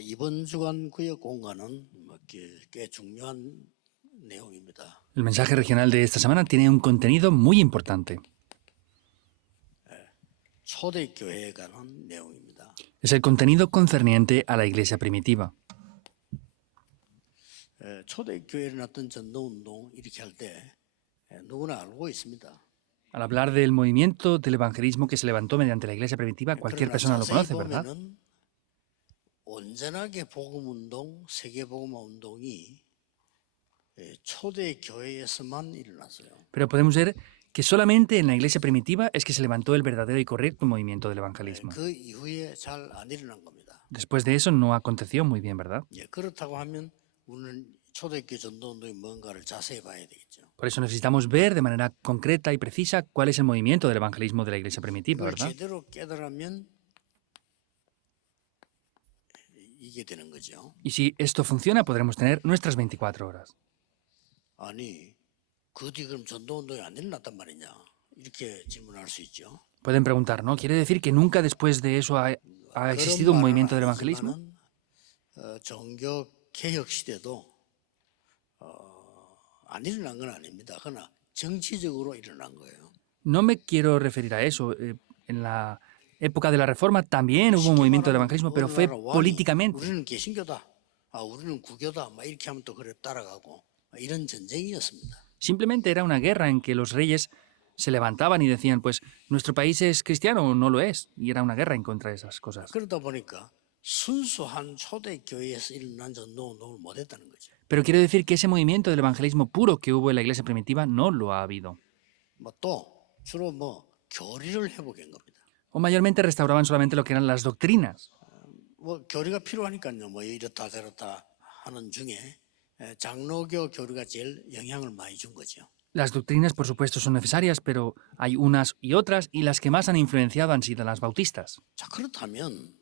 이번 주간 구역 공간은 꽤 중요한 내용입니다. El mensaje regional de esta semana tiene un contenido muy importante. 초대교회에 관한 내용입니다. Es el contenido concerniente a la iglesia primitiva. 초대교회에 일어났던 전도운동 이렇게 할 때 누구나 알고 있습니다. Al hablar del movimiento del evangelismo que se levantó mediante la iglesia primitiva, cualquier 그러나 persona lo 자세히 conoce, ¿verdad? 보면은 온전하게 복음운동, 세계복음운동이 초대교회에서만 일어났어요. Pero podemos ver que solamente en la iglesia primitiva es que se levantó el verdadero y correcto movimiento del evangelismo. 그 이후에 잘 안 일어난 겁니다. Después de eso no aconteció muy bien, ¿verdad? 그렇다고 하면 우리는 초대교회 전도운동이 뭔가를 자세히 봐야 되겠죠. Por eso necesitamos ver de manera concreta y precisa cuál es el movimiento del evangelismo de la iglesia primitiva, 그걸 ¿verdad? 제대로 깨달으면 이게 되는 거죠. Y si esto funciona, podremos tener nuestras 24 horas. 아니, 그 뒤 그럼 전도운동이 안 일어났단 말이냐? 이렇게 질문할 수 있죠. Pueden preguntar, ¿no? ¿Quiere decir que nunca después de eso ha existido un movimiento del evangelismo? 종교 개혁 시대도 안 일어난 건 아닙니다. 그러나 정치적으로 일어난 거예요. No me quiero referir a eso. En la época de la Reforma también hubo un movimiento del evangelismo, pero fue políticamente. 우리는 개신교다, 우리는 구교다, 막 이렇게 하면 또 그래 따라가고 이런 전쟁이었습니다. Simplemente era una guerra en que los reyes se levantaban y decían, pues, nuestro país es cristiano o no lo es. Y era una guerra en contra de esas cosas. 그러다 보니까 순수한 초대교회에서 일어난 전도운동을 못했다는 거죠. Pero quiero decir que ese movimiento del evangelismo puro que hubo en la iglesia primitiva no lo ha habido. 또 주로 교리를 회복한 겁니다. O mayormente restauraban solamente lo que eran las doctrinas. 교리가 필요하니까요. 이렇다 저렇다 하는 중에 장로교 교리가 제일 영향을 많이 준 거죠. Las doctrinas, por supuesto, son necesarias, pero hay unas y otras, y las que más han influenciado han sido las bautistas. 자, 그렇다면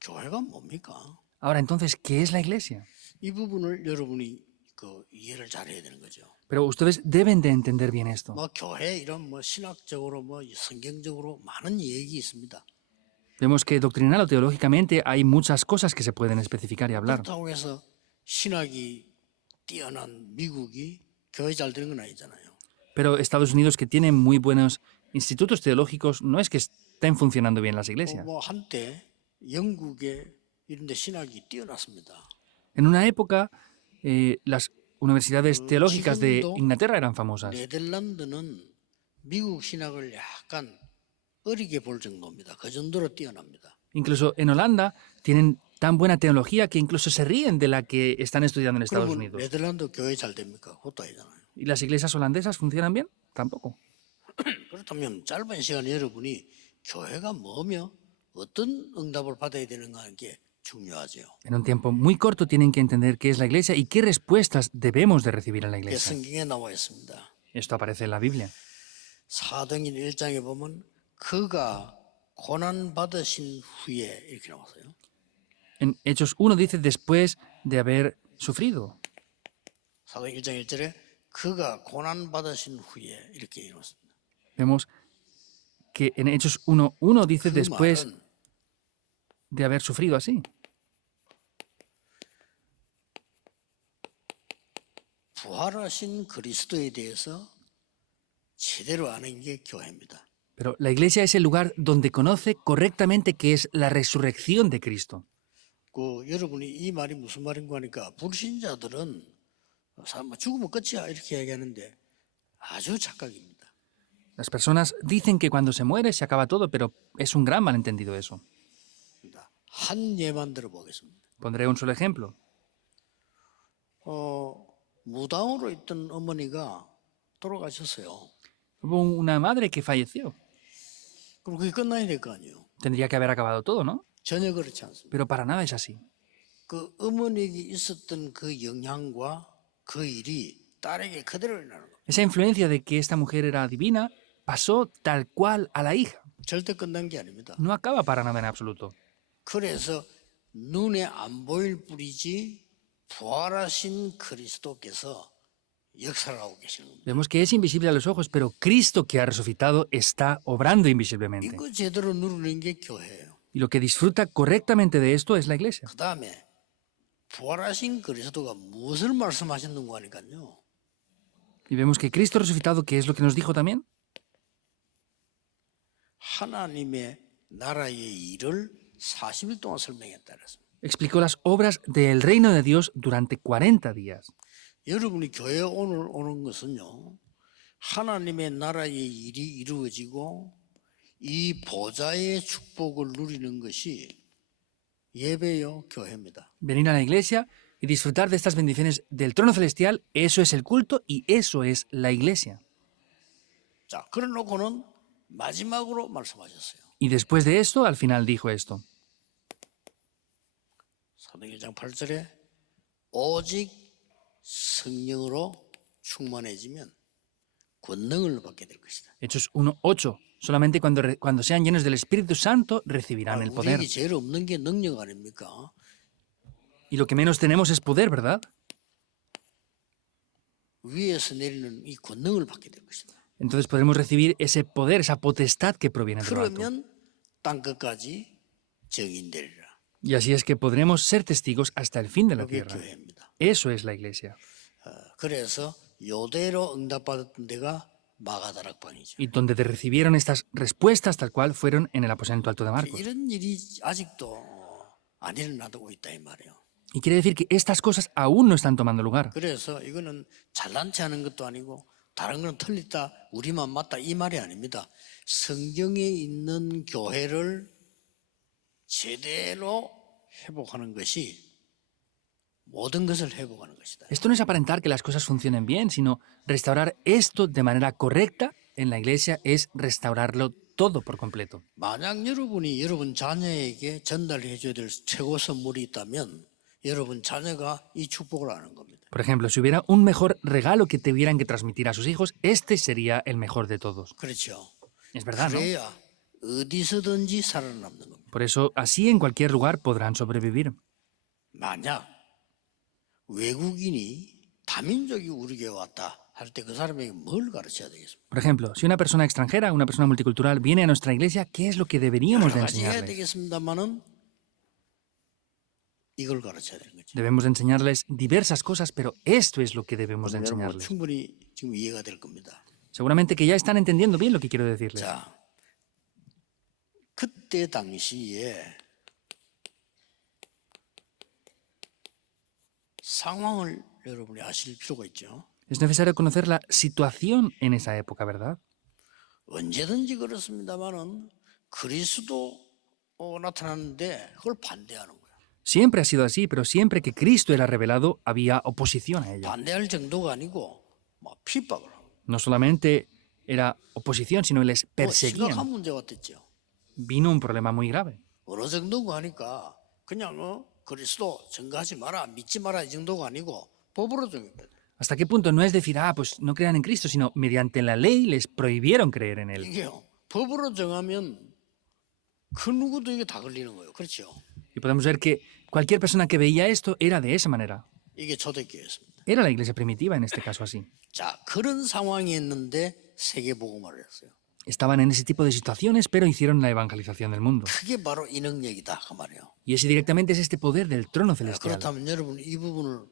교회가 뭡니까? Ahora, entonces, ¿qué es la iglesia? 이 부분을 여러분이 이해를 잘해야 되는 거죠. Pero ustedes deben de entender bien esto. 교회 이런 신학적으로 성경적으로 많은 얘기 있습니다. Vemos que doctrinal o teológicamente hay muchas cosas que se pueden especificar y hablar. 그렇다고 해서 신학이 뛰어난 미국이 교회 잘 되는 건 아니잖아요. Pero Estados Unidos, que tiene muy buenos institutos teológicos, no es que estén funcionando bien las iglesias. 한때 영국에 이런 데 신학이 뛰어났습니다. En una época, las universidades teológicas de Inglaterra eran famosas. 네덜란드는 미국 신학을 약간 어리게 볼 정도입니다. 그 정도로 뛰어납니다. Incluso en Holanda tienen tan buena teología que incluso se ríen de la que están estudiando en Estados 그러면 Unidos. 네덜란드 교회 잘 됩니까? 그것도 아니잖아요. ¿Y las iglesias holandesas funcionan bien? Tampoco. 그렇다면 짧은 시간에 여러분이 교회가 뭐며 어떤 응답을 받아야 되는가 하는 게 중요하죠. En un tiempo muy corto tienen que entender qué es la iglesia y qué respuestas debemos de recibir en la iglesia. 성경에 나와 있습니다. Esto aparece en la Biblia. 사도행전 1장에 보면 그가 고난 받으신 후에 이렇게 나왔어요. En Hechos 1 dice después de haber sufrido. 사도행전 1장 1절에 그가 고난 받으신 후에 이렇게 나왔습니다. Vemos que en Hechos 1:1 dice 그 después 말은 de haber sufrido así. 부활하신 그리스도에 대해서 제대로 아는 게 교회입니다. Pero la iglesia es el lugar donde conoce correctamente qué es la resurrección de Cristo. 여러분이 이 말이 무슨 말인가 하니까 불신자들은 죽으면 끝이야 이렇게 얘기하는데 아주 착각입니다. Las personas dicen que cuando se muere se acaba todo, pero es un gran malentendido eso. 한 예만 들어보겠습니다. Pondré un solo ejemplo. 무당으로 있던 어머니가 돌아가셨어요. Hubo una madre que falleció. 그럼 그게 끝나야 될 거 아니에요. Tendría que haber acabado todo, ¿no? 전혀 그렇지 않습니다. Pero para nada es así. 그 어머니에게 있었던 그 영향과 그 일이 딸에게 그대로 일어나는 겁니다. Esa influencia de que esta mujer era divina pasó tal cual a la hija. 절대 끝난 게 아닙니다. No acaba para nada en absoluto. 그래서 눈에 안 보일 뿐이지 부활하신 그리스도께서 역사를 하고 계시는 겁니다. Vemos que es invisible a los ojos, pero Cristo que ha resucitado está obrando invisiblemente. 이거 제대로 누리는 게 교회예요. Y lo que disfruta correctamente de esto es la iglesia. 그 다음에 부활하신 그리스도가 무엇을 말씀하셨는가 하니까요. Y vemos que Cristo resucitado, ¿qué es lo que nos dijo también? 하나님의 나라의 일을 40일 동안 설명했다 그랬습니다. Explicó las obras del reino de Dios durante 40 días. 여러분이 교회에 오늘 오는 것은요. 하나님의 나라의 일이 이루어지고 이 보좌의 축복을 누리는 것이 예배요 교회입니다. Venir a la iglesia y disfrutar de estas bendiciones del trono celestial, eso es el culto y eso es la iglesia. 자, 그래 놓고는 마지막으로 말씀하셨어요. Y después de esto, al final dijo esto. 사도행전 1장 8절에 오직 성령으로 충만해지면 권능을 받게 될 것이다. Hechos 1:8. Solamente cuando sean llenos del Espíritu Santo recibirán el poder. 우리에게 제일 없는 게 능력 아닙니까? Y lo que menos tenemos es poder, ¿verdad? 위에서 내리는 이 권능을 받게 될 것이다. Entonces podremos recibir ese poder, esa potestad que proviene de lo alto. 그러면 땅 끝까지 증인되리라. Y así es que podremos ser testigos hasta el fin de la 그게 tierra. 교회입니다. Eso es la iglesia. 그래서 요대로 응답받았던 데가 마가다락방이죠. Y donde recibieron estas respuestas tal cual fueron en el aposento alto de Marcos. 이런 일이 아직도 안 일어나고 있다 이 말이에요. Y quiere decir que estas cosas aún no están tomando lugar. 그래서 이거는 잘난 체 하는 것도 아니고 다른 건 틀리다 우리만 맞다 이 말이 아닙니다. 성경에 있는 교회를 제대로 회복하는 것이 모든 것을 회복하는 것이다. Esto no es aparentar que las cosas funcionen bien, sino restaurar esto de manera correcta en la iglesia es restaurarlo todo por completo. 만약 여러분이 여러분 자녀에게 전달해 줘야 될 최고 선물이 있다면 여러분 자녀가 이 축복을 아는 겁니다. Por ejemplo, si hubiera un mejor regalo que tuvieran que transmitir a sus hijos, este sería el mejor de todos. 그렇죠. Es verdad, ¿no? 그래야 어디서든지 살아남는 겁니다. Por eso, así en cualquier lugar podrán sobrevivir. 만약 외국인이 다민족이 우리 교회 왔다 할 때 그 사람에게 뭘 가르쳐야 되겠습니까? Por ejemplo, si una persona extranjera, una persona multicultural viene a nuestra iglesia, ¿qué es lo que deberíamos de 여러 가지 해야 enseñarles? 되겠습니다만은 이걸 가르쳐야 되는 거죠. Debemos de enseñarles diversas cosas, pero esto es lo que debemos de 여러분 enseñarles. 충분히 지금 이해가 될 겁니다. Seguramente que ya están entendiendo bien lo que quiero decirles. 자, 그때 당시에 상황을 여러분이 아실 필요가 있죠. Es necesario conocer la situación en esa época, ¿verdad? 언제든지 그렇습니다만은 그리스도 나타났는데 그걸 반대하는 거예요. Siempre ha sido así, pero siempre que Cristo era revelado había oposición a ello. 반대할 정도가 아니고 막 핍박을 하고 No solamente era oposición, sino les 심각한 perseguían. 문제가 됐죠. Vino un problema muy grave. 어느 정도가 하니까 그냥 그리스도 증거하지 마라 믿지 마라 이 정도가 아니고 법으로 정했거든. ¿Hasta qué punto no es decir, pues no crean en Cristo, sino mediante la ley les prohibieron creer en Él? 이게요. 법으로 정하면 그 누구도 이게 다 걸리는 거예요. 그렇죠? Y podemos ver que cualquier persona que veía esto era de esa manera. 이게 초대교회였습니다. Era la iglesia primitiva en este caso así. 자, 그런 상황이었는데 세계복음화를 했어요. Estaban en ese tipo de situaciones, pero hicieron la evangelización del mundo. 그게 바로 이 능력이다 그 말이에요. Y ese directamente es este poder del trono celestial. 그렇다면 여러분 이 부분을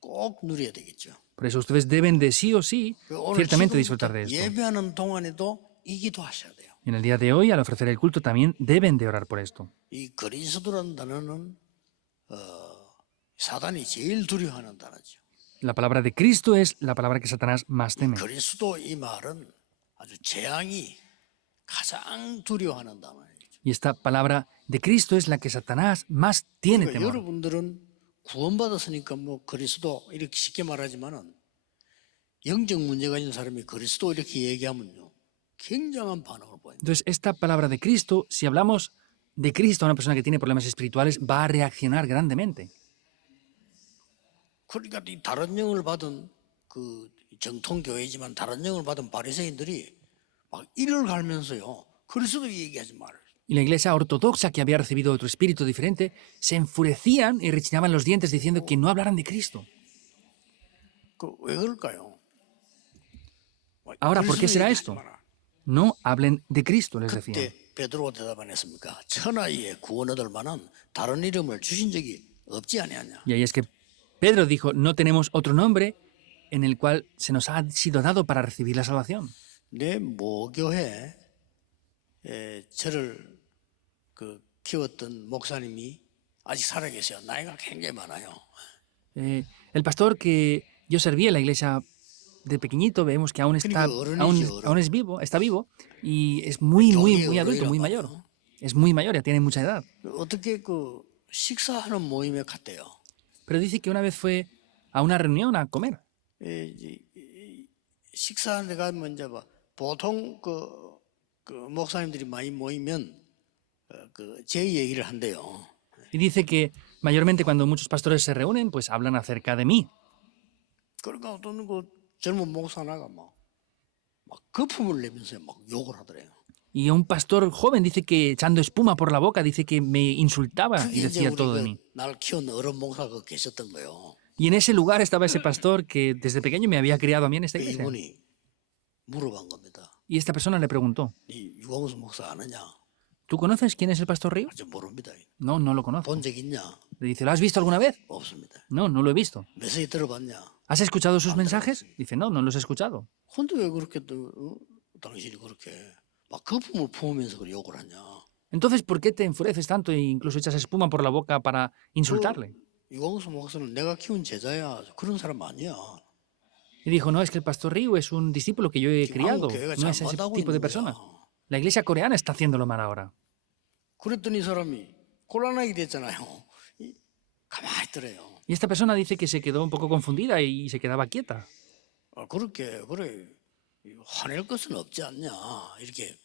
꼭 누려야 되겠죠. Por eso ustedes deben de sí o sí, 오늘 ciertamente 지금부터 disfrutar de esto. 예배하는 동안에도 이 기도하셔야 돼요. En el día de hoy, al ofrecer el culto, también deben de orar por esto. 이 그리스도라는 단어는 사단이 제일 두려워하는 단어죠. La palabra de Cristo es la palabra que Satanás más teme. 그리스도 이 말은 아주 재앙이 가장 두려워하는 단어예요. Y esta palabra de Cristo es la que Satanás más tiene 그러니까 temor. 여러분들은 구원받았으니까 뭐 그리스도 이렇게 쉽게 말하지만은 영적 문제가 있는 사람이 그리스도 이렇게 얘기하면요 굉장한 반응을 보입니다. Entonces, esta palabra de Cristo, si hablamos de Cristo a una persona que tiene problemas espirituales, va a reaccionar grandemente. 그러니까 이 다른 영을 받은 그 정통 교회지만 다른 영을 받은 바리새인들이 막 이를 갈면서요 그리스도 얘기하지 말아요. Y la iglesia ortodoxa que había recibido otro espíritu diferente se enfurecían y rechinaban los dientes diciendo que no hablaran de Cristo. 왜 그럴까요? Ahora, ¿por qué será esto? No hablen de Cristo, les decían. 그때 베드로가 대답 안 했습니까? 천하에 구원 얻을 만한 다른 이름을 주신 적이 없지 아니하냐. Y ahí es que Pedro dijo, no tenemos otro nombre en el cual se nos ha sido dado para recibir la salvación. 내 모교회 저를 키웠던 목사님이 아직 살아계세요. 나이가 굉장히 많아요. El pastor que yo serví en la iglesia de pequeñito, vemos que aún está, aún es vivo, está vivo y es muy adulto, muy mayor. Es muy mayor, ya tiene mucha edad. 어떻게 식사하는 모임에 갔대요. Pero dice que una vez fue a una reunión a comer. 식사하는 데 가면 이제 보통 목사님들이 많이 모이면 제 얘기를 한대요. Y dice que mayormente cuando muchos pastores se reúnen, pues hablan acerca de mí. 그러니까 어떤 젊은 목사나가 막 거품을 내면서 막 욕을 하더래요. Y un pastor joven dice que echando espuma por la boca, dice que me insultaba y 그게 이제 decía 우리 todo de mí. 날 키운 어른 목사가 계셨던 거예요. Y en ese lugar estaba ese pastor que desde pequeño me había criado a mí en esta iglesia. 이분이 물어본 겁니다. Y esta persona le preguntó, 이 유광수 목사 아느냐? ¿tú conoces quién es el pastor Río? 아직 모릅니다. No, no lo conozco. 본 적 있냐? Le dice, ¿lo has visto alguna vez? 없습니다. No, no lo he visto. 메시지 들어봤냐? ¿Has escuchado sus mensajes? Dice, no, no los he escuchado. 근데 왜 그렇게 당신이 그렇게 막 거품을 부으면서 그 욕을 하냐? Entonces, ¿por qué te enfureces tanto e incluso echas espuma por la boca para insultarle? 유광수 목사는 내가 키운 제자야. 그런 사람 아니야. Y dijo, no, es que el pastor Río es un discípulo que yo he criado. 교회가 No es ese 잘못하고 tipo de 있는 persona. 거야. La iglesia coreana está haciéndolo mal ahora. 그랬더니 이 사람이 곤란하게 됐잖아요. 가만히 있더래요. Y esta persona dice que se quedó un poco confundida y se quedaba quieta. 그렇게 그래 화낼 것은 없지 않냐 이렇게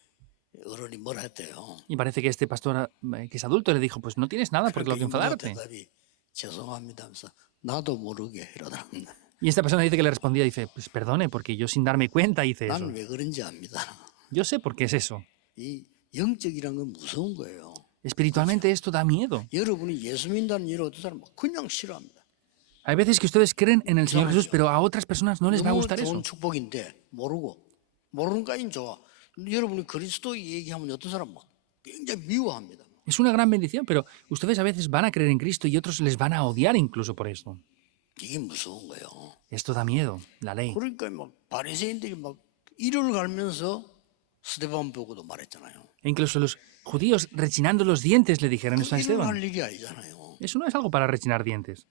어른이 뭐라 했대요. Y parece que este pastor, que es adulto, le dijo, pues no tienes nada por lo que enfadarte. 대답이 죄송합니다 하면서 나도 모르게 이러더랍니다. Y esta persona dice que le respondía, dice, pues perdone, porque yo sin darme cuenta hice eso. 난 왜 그런지 압니다. Yo sé por qué es eso. 이 영적이란 건 무서운 거예요. Espiritualmente esto da miedo. 여러분이 예수 믿는다는 일을 어떤 사람은 그냥 싫어합니다. Hay veces que ustedes creen en el Señor Jesús, pero a otras personas no les va a 너무 gustar 좋은 eso. 축복인데 모르는 까인 좋아. 여러분이 그리스도 얘기하면 어떤 사람은 굉장히 미워합니다. Es una gran bendición, pero ustedes a veces van a creer en Cristo y otros les van a odiar incluso por esto. 이게 무서운 거예요. Esto da miedo, la ley. 그러니까 막 바리새인들이 막 이를 갈면서 스데반 보고도 말했잖아요. E incluso los judíos rechinando los dientes le dijeron esto a 이를 Esteban. 할 일이 아니잖아요. Eso no es algo para rechinar dientes.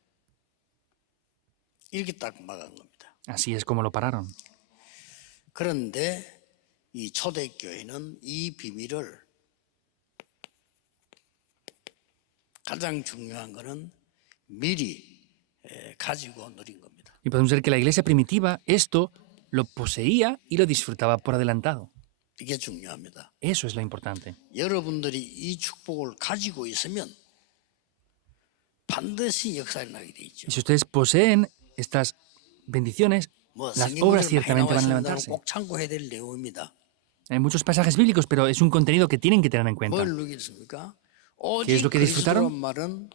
이렇게 딱 막은 겁니다. Así es como lo pararon. 그런데 이 초대교회는 이 비밀을 가장 중요한 거는 미리 가지고 누린 겁니다. Y podemos ver que la iglesia primitiva esto lo poseía y lo disfrutaba por adelantado. 이게 중요합니다. Eso es lo importante. 여러분들이 이 축복을 가지고 있으면 반드시 역사에 나게 돼 있죠. Y si ustedes poseen estas bendiciones, 뭐 las obras 성경문제를 많이 ciertamente van a 나와 levantarse. 꼭 참고해야 될 내용입니다. Hay muchos pasajes bíblicos, pero es un contenido que tienen que tener en cuenta. 뭘 누리겠습니까? ¿Qué es 오직 lo que disfrutaron? 그리스도란 말은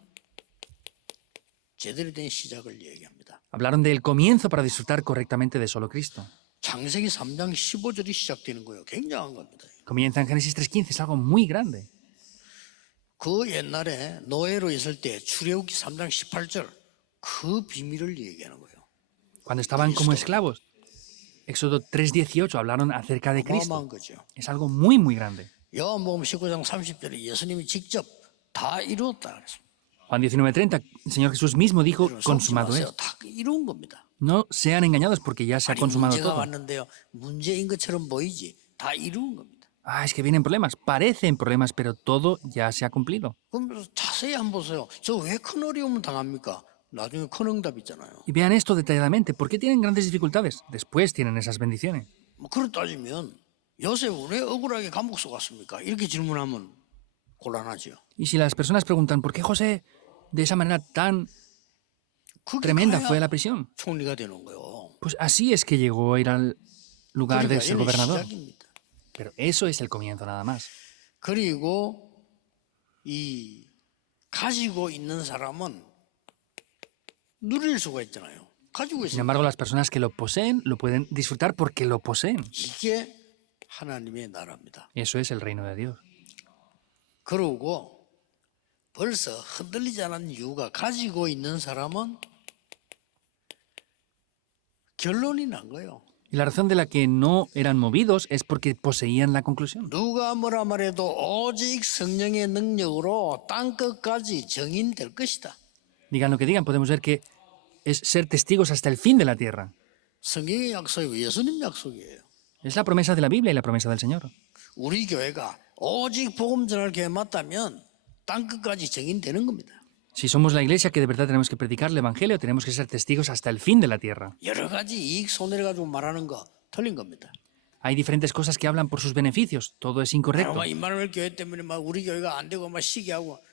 제대로 된 시작을 얘기합니다. Hablaron del comienzo para disfrutar correctamente de solo Cristo. 창세기 3장 15절이 시작되는 거예요. 굉장한 겁니다. Comienza en Génesis 3.15, es algo muy grande. 그 옛날에 노예로 있을 때 출애굽기 3장 18절 그 비밀을 얘기하는 거예요. Cuando estaban como esclavos, Éxodo 3.18 hablaron acerca de Cristo. 어마어마한 거죠. Es algo muy, muy grande. 요한복음 19장 30절에 예수님이 직접 다 이루었다 그랬습니다. Juan 19.30, el Señor Jesús mismo dijo, 속지 consumado 마세요. es. 다 이룬 겁니다. No sean engañados porque ya se ha 아니 consumado 문제가 todo. 왔는데요. 문제인 것처럼 보이지 다 이룬 겁니다. Ah, es que vienen problemas. Parecen problemas, pero todo ya se ha cumplido. 그럼 자세히 한번 보세요. 저 왜 큰 어려움을 당합니까? 나중에 큰 응답 있잖아요. Y vean esto detalladamente. ¿Por qué tienen grandes dificultades? Después tienen esas bendiciones. 뭐 그렇 따지면 요셉 왜 억울하게 감옥 속 갔습니까? 이렇게 질문하면 곤란하죠. Y si las personas preguntan, ¿por qué José de esa manera tan 그게 tremenda 가야 fue a la prisión? 총리가 되는 거예요. Pues así es que llegó a ir al lugar de 그러니까 ser 이게 gobernador. 시작입니다. Pero eso es el comienzo nada más. 그리고 이 가지고 있는 사람은 누릴 수가 있잖아요. 가지고 Sin 있으면 embargo, las personas que lo poseen lo pueden disfrutar porque lo poseen. 이게 하나님의 나라입니다. Eso es el reino de Dios. 그러고 벌써 흔들리지 않은 이유가 가지고 있는 사람은 결론이 난 거예요. Y la razón de la que no eran movidos es porque poseían la conclusión. 누가 뭐라 말해도 오직 성령의 능력으로 땅끝까지 정인될 것이다. Digan lo que digan, podemos ver que es ser testigos hasta el fin de la tierra. 성경의 약속이고 예수님 약속이에요. Es la promesa de la Biblia y la promesa del Señor. 우리 교회가 오직 복음 전할 교회 맞다면 땅끝까지 정인되는 겁니다. Si somos la iglesia que de verdad tenemos que predicar el Evangelio, tenemos que ser testigos hasta el fin de la tierra. 여러 가지 이익 손해를 가지고 말하는 거 틀린 겁니다. Hay diferentes cosas que hablan por sus beneficios. Todo es incorrecto. 이마누엘 교회 때문에 막 우리 교회가 안 되고 막 시기하고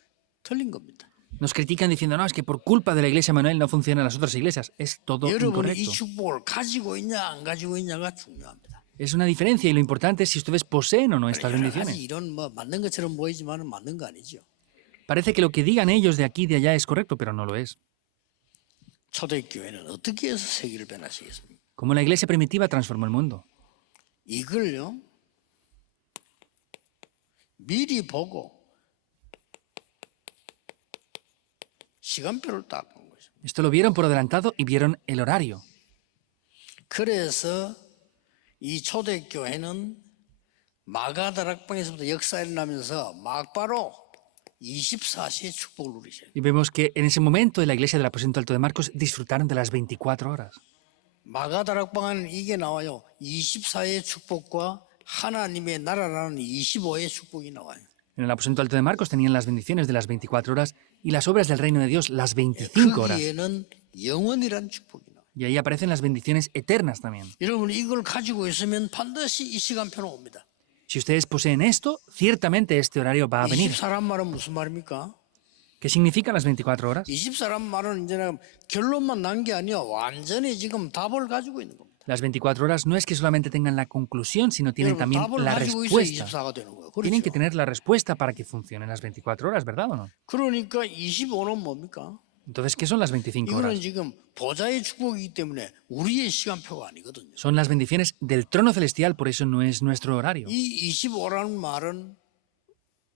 틀린 겁니다. Nos critican diciendo, no, es que por culpa de la iglesia Manuel no funcionan las otras iglesias. Es todo 여러분이 이 incorrecto. 축복을 가지고 있냐 안 가지고 있냐가 중요합니다. Es una diferencia y lo importante es si ustedes poseen o no estas 여러 가지 bendiciones. 이런 뭐 맞는 것처럼 보이지만은 맞는 거 아니죠. Parece que lo que digan ellos de aquí y de allá es correcto, pero no lo es. 초대교회는 어떻게 해서 세계를 변화시켰습니까? Como la iglesia primitiva transformó el mundo. 이걸요 미리 보고 시간표를 딱 본 거죠. Esto lo vieron por adelantado y vieron el horario. 그래서 이 초대교회는 마가다락방에서부터 역사 일어나면서 막바로 24시의 축복을 누리셔요. Y vemos que en ese momento en la iglesia del aposento alto de Marcos disfrutaron de las 24 horas. 마가다락방에는 이게 나와요. 24의 축복과 하나님의 나라라는 25의 축복이 나와요. En el aposento alto de Marcos tenían las bendiciones de las 24 horas y las obras del reino de Dios las 25 horas. 거기에는 영원이란 축복이 나와요. Y ahí aparecen las bendiciones eternas también. 여러분 이걸 가지고 있으면 반드시 이 시간표는 옵니다. Si ustedes poseen esto, ciertamente este horario va a venir. 24란 말은 무슨 말입니까? ¿Qué significan las 24 horas? 24란 말은 이제 결론만 난 게 아니야. 완전히 지금 답을 가지고 있는 겁니다. Las 24 horas no es que solamente tengan la conclusión, sino tienen 여러분 también 답을 la 가지고 있어야 respuesta. 24가 되는 거예요. Tienen que 그렇죠? tener la respuesta para que funcionen las 24 horas, ¿verdad o no? 그러니까 25는 뭡니까? Entonces, ¿qué son las 25 이거는 horas? 지금 보좌의 축복이기 때문에 우리의 시간표가 아니거든요. Son las bendiciones del trono celestial, por eso no es nuestro horario. 이 25라는 말은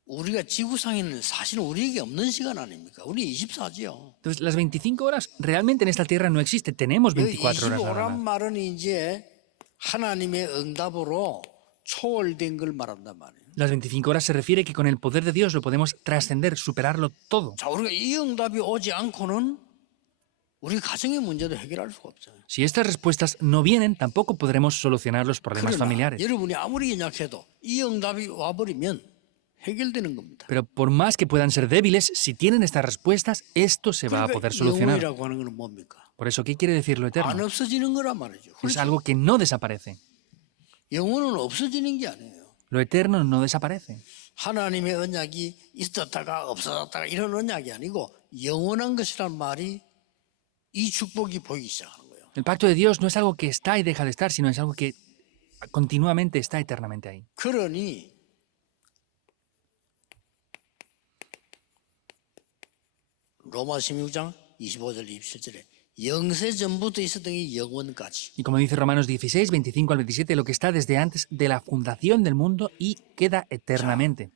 우리가 지구상에는 사실 우리에게 없는 시간 아닙니까? 우리 24지요. Entonces, las 25 horas realmente en esta tierra no existe. Tenemos 24 horas nada 25란 más. 말은 이제 하나님의 응답으로 초월된 걸 말한단 말이에요. Las 25 horas se refiere que con el poder de Dios lo podemos trascender, superarlo todo. 자, 우리가 이 응답이 오지 않고는 우리 가정의 문제도 해결할 수가 없어요. Si estas respuestas no vienen, tampoco podremos solucionar los problemas 그러나 familiares. 여러분이 아무리 연약해도 이 응답이 와버리면 해결되는 겁니다. Pero por más que puedan ser débiles, si tienen estas respuestas, esto se va a poder solucionar. 영원이라고 하는 건 뭡니까? Por eso, ¿qué quiere decir lo 안 eterno? 없어지는 거란 말이죠. Es 그렇죠? algo que no desaparece. 영혼은 없어지는 게 아니에요. Lo eterno no desaparece. 하나님의 언약이 있었다가 없어졌다가 이런 언약이 아니고 영원한 것이란 말이 이 축복이 보이기 시작하는 거예요. El pacto de Dios no es algo que está y deja de estar, sino es algo que continuamente está eternamente ahí. 그러니 로마 16장 25절 27절에 영세 전부터 있었던 이 영원까지. Y como dice Romanos 16, 25 al 27, lo que está desde antes de la fundación del mundo y queda eternamente.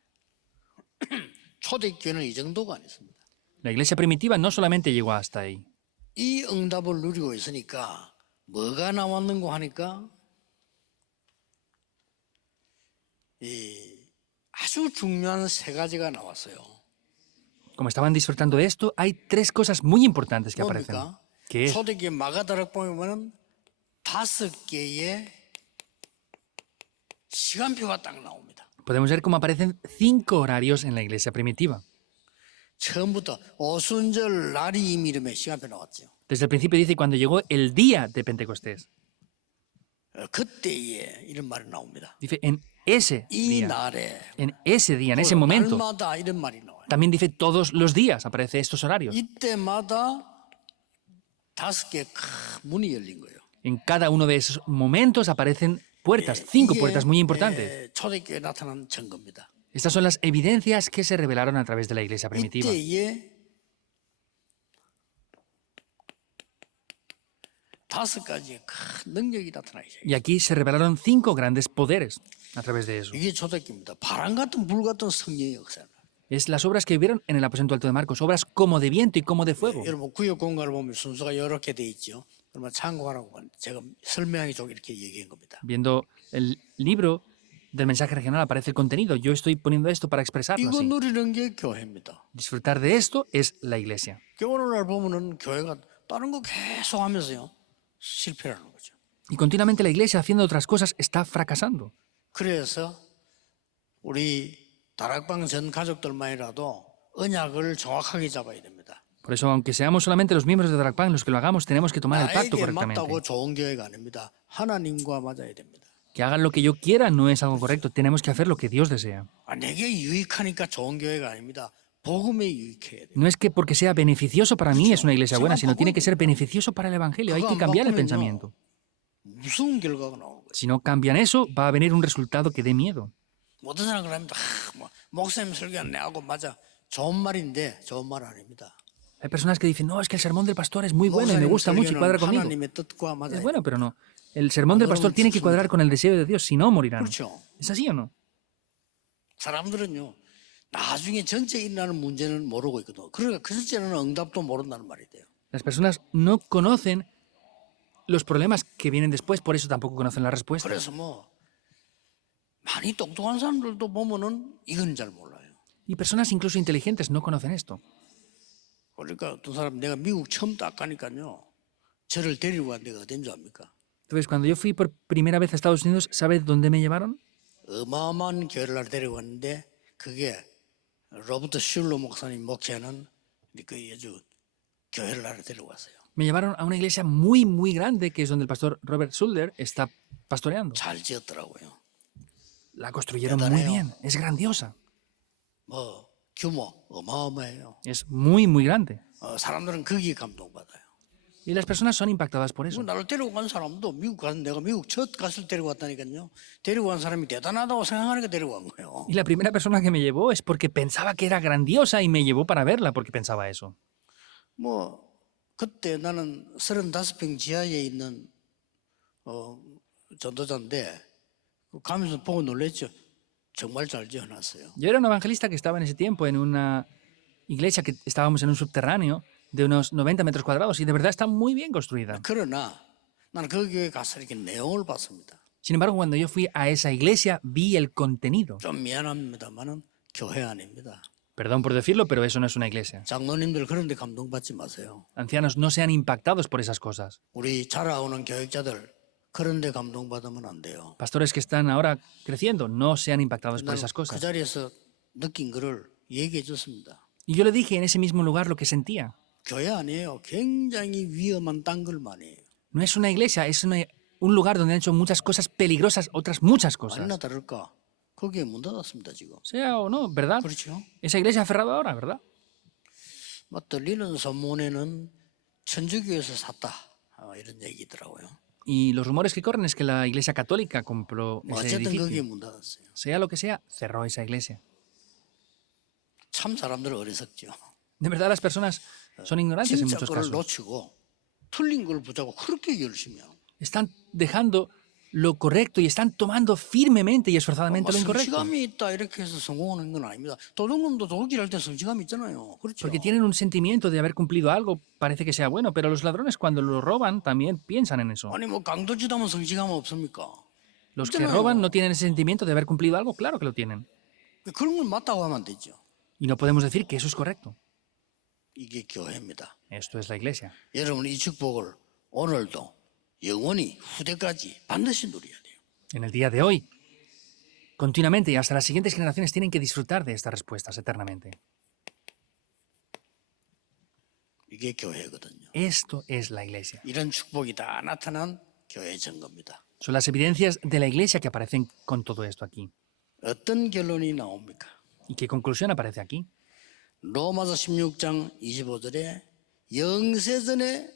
초대교회는 이 정도가 아니었습니다. La iglesia primitiva no solamente llegó hasta ahí. 이 응답을 누리고 있으니까 뭐가 나왔는고 하니까 이 아주 중요한 세 가지가 나왔어요. Como estaban disfrutando de esto, hay tres cosas muy importantes que aparecen. 뭡니까? Que es, 초대교회 마가다락방에 보면 5개의 시간표가 딱 나옵니다. podemos ver cómo aparecen 5 horarios en la iglesia primitiva. 처음부터 오순절 날이 이름의 시간표 나왔죠. Desde el principio dice cuando llegó el día de Pentecostés. 그때에 이런 말이 나옵니다. Dice en ese 이 día, 날에 en ese día, en ese momento. 날마다 이런 말이 나와요. También dice todos los días, aparece estos horarios. 이때마다 5개 큰 문이 열린 거예요. En cada uno de esos momentos aparecen puertas, 5 puertas muy importantes. 초대교회에 나타난 증거입니다. Estas son las evidencias que se revelaron a través de la iglesia primitiva. 이때에 5가지의 큰 능력이 나타나기 시작해요. Y aquí se revelaron 5 grandes poderes a través de eso. 이게 초대교회입니다. 바람 같은 불 같은 성령의 역사입니다. Es las obras que vivieron en el aposento alto de Marcos, obras como de viento y como de fuego. 여러분 구역 공간을 보면 순서가 이렇게 돼 있죠. 그러면 참고하라고 제가 설명하기 좋게 이렇게 얘기한 겁니다. Viendo el libro del mensaje regional aparece el contenido. Yo estoy poniendo esto para expresarlo 이거 así. 누리는 게 교회입니다. Disfrutar de esto es la iglesia. 그 오늘날 보면은 교회가 다른 거 계속 하면서요 실패라는 거죠. Y continuamente la iglesia haciendo otras cosas está fracasando. 그래서 우리 다락방 전 가족들만이라도 언약을 정확하게 잡아야 됩니다. Por eso, aunque seamos solamente los miembros de Darakpan los que lo hagamos, tenemos que tomar el pacto 나에게 correctamente. 맞다고 좋은 교회가 아닙니다. 하나님과 맞아야 됩니다. Que hagan lo que yo quiera no es algo correcto. Tenemos que hacer lo que Dios desea. 내게 유익하니까 좋은 교회가 아닙니다. 복음에 유익해야 돼요. No es que porque sea beneficioso para mí es una iglesia buena, sino tiene que ser beneficioso para el Evangelio. Hay que cambiar el pensamiento. 무서운 결과가 나오는 거예요. Si no cambian eso, va a venir un resultado que dé miedo. 모든 사람들 합니다. 목사님 설교는 내하고 맞아. 좋은 말인데 좋은 말 아닙니다. Hay personas que dicen, no, es que el sermón del pastor es muy bueno y me gusta mucho y cuadra conmigo. 하나님의 뜻과 맞아요. Es bueno, pero no. El sermón del pastor tiene que cuadrar con el deseo de Dios, si no morirán. 그렇죠. ¿Es así o no? 사람들은요. 나중에 전체 일어나는 문제는 모르고 있거든. 그러니까 그 전체는 응답도 모른다는 말이 돼요. Las personas no conocen los problemas que vienen después, por eso tampoco conocen las respuestas. 그래서 뭐 많이 똑똑한 사람들도 보면은 이건 잘 몰라요. Y personas incluso inteligentes no conocen esto. 그러니까 어떤 사람 내가 미국 처음 딱 가니까요. 저를 데리고 간 데가 어딘 줄 압니까? Entonces, cuando yo fui por primera vez a Estados Unidos, ¿sabe dónde me llevaron? 어마어마한 교회를 데리고 갔는데 그게 로버트 슐러 목사님 목회하는 그 아주 교회를 하나 데리고 왔어요. Me llevaron a una iglesia muy, muy grande, que es donde el pastor Robert Schuller está pastoreando. 잘 지었더라고요. La construyeron muy bien, es grandiosa, 뭐 규모 어마어마해요. es muy, muy grande. 사람들은 거기에 감동받아요. Y las personas son impactadas por eso. 나를 데리고 간 사람도 미국 가서 내가 미국 첫 갔을 데리고 왔다니까요. 데리고 간 사람이 대단하다고 생각하니까 데리고 간 거예요. Y la primera persona que me llevó es porque pensaba que era grandiosa y me llevó para verla porque pensaba eso. 뭐 그때 나는 35평 지하에 있는 전도자인데 가면서 보고 놀랬죠. 정말 잘 지어놨어요. Yo era un evangelista que estaba en ese tiempo en una iglesia que estábamos en un subterráneo de unos 90 metros cuadrados y de verdad está muy bien construida. 그러나 나는 그 교회 가서 이렇게 내용을 봤습니다. Sin embargo, cuando yo fui a esa iglesia, vi el contenido. 좀 미안합니다만은 교회 아닙니다. Perdón por decirlo, pero eso no es una iglesia. 장로님들 그런데 감동받지 마세요. Ancianos, no sean impactados por esas cosas. 우리 자라오는 교육자들 그런데 감동받으면 안 돼요. Pastores que están ahora creciendo, no sean impactados por 나는 esas 그 cosas. 자리에서 느낀 거를 얘기해 줬습니다. Y yo le dije en ese mismo lugar lo que sentía. 교회 아니에요. 굉장히 위험한 딴글만이에요. No es una iglesia, es un lugar donde han hecho muchas cosas peligrosas, otras muchas cosas. 아니나 다를까? 거기에 문 닫았습니다 지금. Sea o no, ¿verdad? 그렇죠? Esa iglesia ha cerrado ahora, ¿verdad? 뭐 들리는 소문에는 천주교에서 샀다 이런 얘기더라고요. Y los rumores que corren es que la iglesia católica compró 뭐 ese 어쨌든 거기에 edificio. 문 닫았어요. Sea lo que sea, cerró esa iglesia. 참 사람들은 어리석죠. De verdad, las personas son ignorantes en 진짜 muchos 거를 casos. 놓치고 틀린 걸 붙잡고 그렇게 열심히 하고. Están dejando lo correcto y están tomando firmemente y esforzadamente lo incorrecto. 성취감이 있다 이렇게 해서 성공하는 건 아닙니다. 도둑놈도 도둑질 할 때 성취감이 있잖아요. 그렇죠? Porque tienen un sentimiento de haber cumplido algo, parece que sea bueno, pero los ladrones cuando lo roban también piensan en eso. 아니 뭐 강도짓 하면 성취감 없습니까? Los que 있잖아요. roban no tienen ese sentimiento de haber cumplido algo, claro que lo tienen. 그런 건 맞다고 하면 안 되죠. Y no podemos decir que eso es correcto. 이게 교회입니다. Esto es la iglesia. 여러분 이 축복을 오늘도 영원히 후대까지 반드시 누려야 돼요. En el día de hoy, continuamente y hasta las siguientes generaciones tienen que disfrutar de estas respuestas eternamente. 이게 교회거든요. Esto es la iglesia. 이런 축복이 다 나타난 교회 증거입니다. Son las evidencias de la iglesia que aparecen con todo esto aquí. 어떤 결론이 나옵니까? ¿Y qué conclusión aparece aquí? 로마서 16장 25절에 영세전에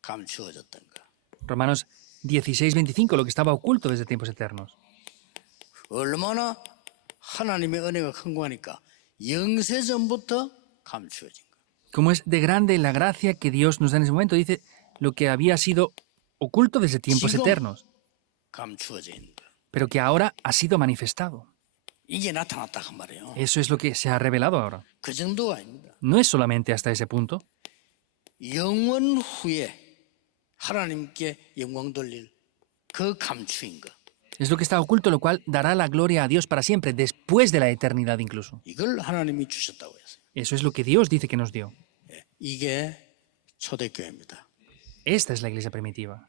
감추어졌던 거. Romanos 16:25, lo que estaba oculto desde tiempos eternos. 얼마나 하나님의 은혜가 큰 거니까 영세전부터 감추어진 거. Como es de grande la gracia que Dios nos da en ese momento, dice lo que había sido oculto desde tiempos 지금 eternos, 감추어져 있는 거. pero que ahora ha sido manifestado. 이게 나타났다 그 말이에요. Eso es lo que se ha revelado ahora. 그 정도가 아닙니다. No es solamente hasta ese punto. 영원 후에 하나님께 영광 돌릴 그 감추인 것. Es lo que está oculto, lo cual dará la gloria a Dios para siempre, después de la eternidad incluso. 이걸 하나님이 주셨다고 했어요. Eso es lo que Dios dice que nos dio. 예, 이게 초대교회입니다. Esta es la iglesia primitiva.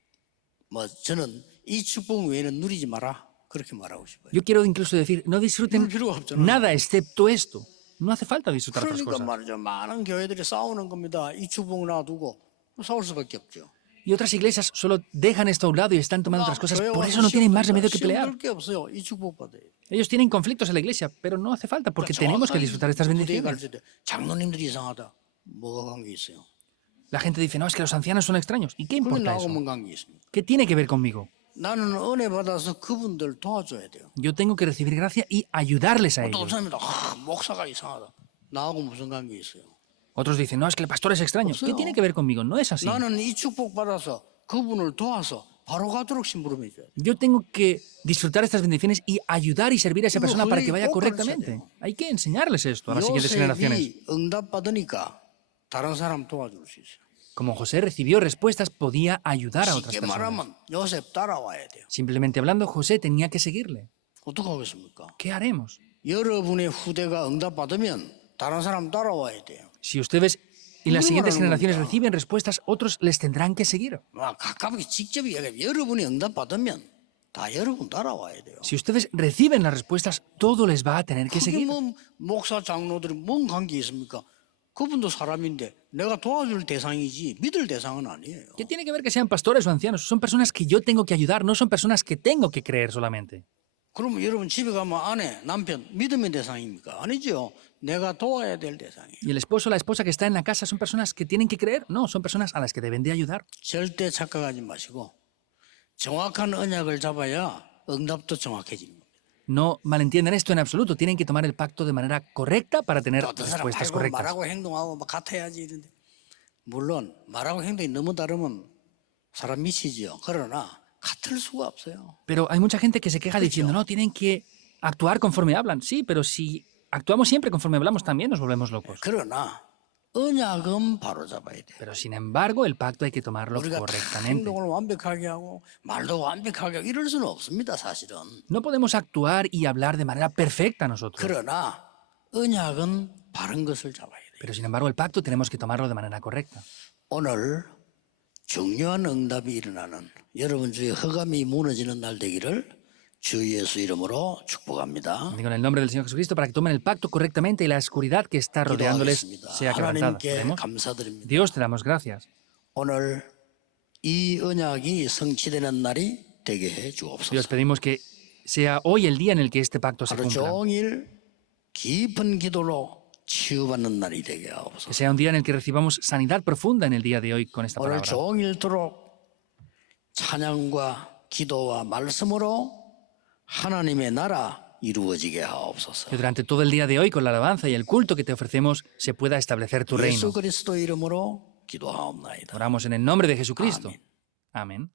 뭐 저는 이 축복 외에는 누리지 마라 그렇게 말하고 싶어요. Yo quiero incluso decir, no disfruten 누릴 필요가 없잖아요. nada excepto esto. No hace falta disfrutar otras 그러니까 cosas. 말이죠. 많은 교회들이 싸우는 겁니다. 이 축복 놔두고 싸울 수밖에 없죠. Y otras iglesias solo dejan esto a un lado y están tomando otras cosas. 교회 Por 와서 eso no tienen más remedio que 시험 pelear. 들 게 없어요. 이 축복 받아요. Ellos tienen conflictos en la iglesia, pero no hace falta porque tenemos que disfrutar estas bendiciones. 장로님들이 이상하다. 뭐가 관계 있어요? La gente dice, no, es que los ancianos son extraños. ¿Y qué 그게 importa 나하고 eso? 뭔 관계 있습니까? ¿Qué tiene que ver conmigo? 나는 은혜 받아서 그분들 도와줘야 돼요. Yo tengo que recibir gracia y ayudarles a 또 ellos. 사람이다. 목사가 이상하다. 나하고 무슨 관계 있어요? Otros dicen, no, es que el pastor es extraño. ¿Qué tiene que ver conmigo? No es así. 나는 이 축복 받아서 그분을 도와서 바로 가도록 심부름해 줘야 돼. Yo tengo que disfrutar estas bendiciones y ayudar y servir a esa persona para que vaya correctamente. Hay que enseñarles esto a las siguientes generaciones. 요셉이 응답 받으니까 다른 사람 도와줄 수 있어요. Como José recibió respuestas, podía ayudar a otras 쉽게 personas. 말하면 요셉 따라와야 돼요. Simplemente hablando, José tenía que seguirle. 어떻게 하겠습니까? ¿Qué haremos? 여러분의 후대가 응답 받으면 다른 사람 따라와야 돼요. Si ustedes y las siguientes generaciones reciben respuestas, otros les tendrán que seguir. 가깝게 직접 이야기해. 여러분이 응답 받으면 다 여러분 따라와야 돼요. Si ustedes reciben las respuestas, todo les va a tener que 그게 seguir. 뭐 목사 장로들이 뭔 관계 있습니까? 그분도 사람인데 내가 도와줄 대상이지 믿을 대상은 아니에요. ¿Qué tiene que ver que sean pastores o ancianos? Son personas que yo tengo que ayudar, no son personas que tengo que creer solamente. 그러면 여러분 집에 가면 아내, 남편 믿음의 대상입니까? 아니죠. 내가 도와야 될 대상이에요. ¿Y el esposo o la esposa que está en la casa son personas que tienen que creer? No, son personas a las que deben de ayudar. 절대 착각하지 마시고 정확한 언약을 잡아야 응답도 정확해집니다. No malentiendan esto en absoluto. Tienen que tomar el pacto de manera correcta para tener 어떤 사람 respuestas 아이고 correctas. 말하고 행동하고 막 같아야지 이런데 물론 말하고 행동이 너무 다르면 사람 미치지요. 그러나 같을 수가 없어요. Pero hay mucha gente que se queja diciendo, no, tienen que actuar conforme hablan. Sí, pero si actuamos siempre conforme hablamos, también nos volvemos locos. 그러나 언약은 바로 잡아야 돼요. Pero sin embargo, el pacto hay que tomarlo 우리가 다 correctamente. 행동을 완벽하게 하고 말도 완벽하게 하고 이럴 수는 없습니다. 사실은. No podemos actuar y hablar de manera perfecta nosotros. 그러나 언약은 바른 것을 잡아야 돼요. Pero sin embargo, el pacto tenemos que tomarlo de manera correcta. 오늘 중요한 응답이 일어나는 여러분 주의 허감이 무너지는 날 되기를 주 예수 이름으로 축복합니다. Digo en el nombre del Señor Jesucristo para que tomen el pacto correctamente y la oscuridad que está rodeándoles 기도하겠습니다. sea quebrantada. 하나님께 ¿Oremos? 감사드립니다. Dios, te damos gracias. 오늘 이 언약이 성취되는 날이 되게 해 주옵소서. Dios, pedimos que sea hoy el día en el que este pacto se 하루 cumpla. 종일 깊은 기도로 치유받는 날이 되게 Que 하옵소서. sea un día en el que recibamos sanidad profunda en el día de hoy con esta 오늘 palabra. 종일토록 찬양과 기도와 말씀으로 하나님의 나라 이루어지게 하옵소서. Que durante todo el día de hoy, con la alabanza y el culto que te ofrecemos, se pueda establecer tu reino. 예수 그리스도 이름으로 기도하옵나이다. Oramos en el nombre de Jesucristo. Amén.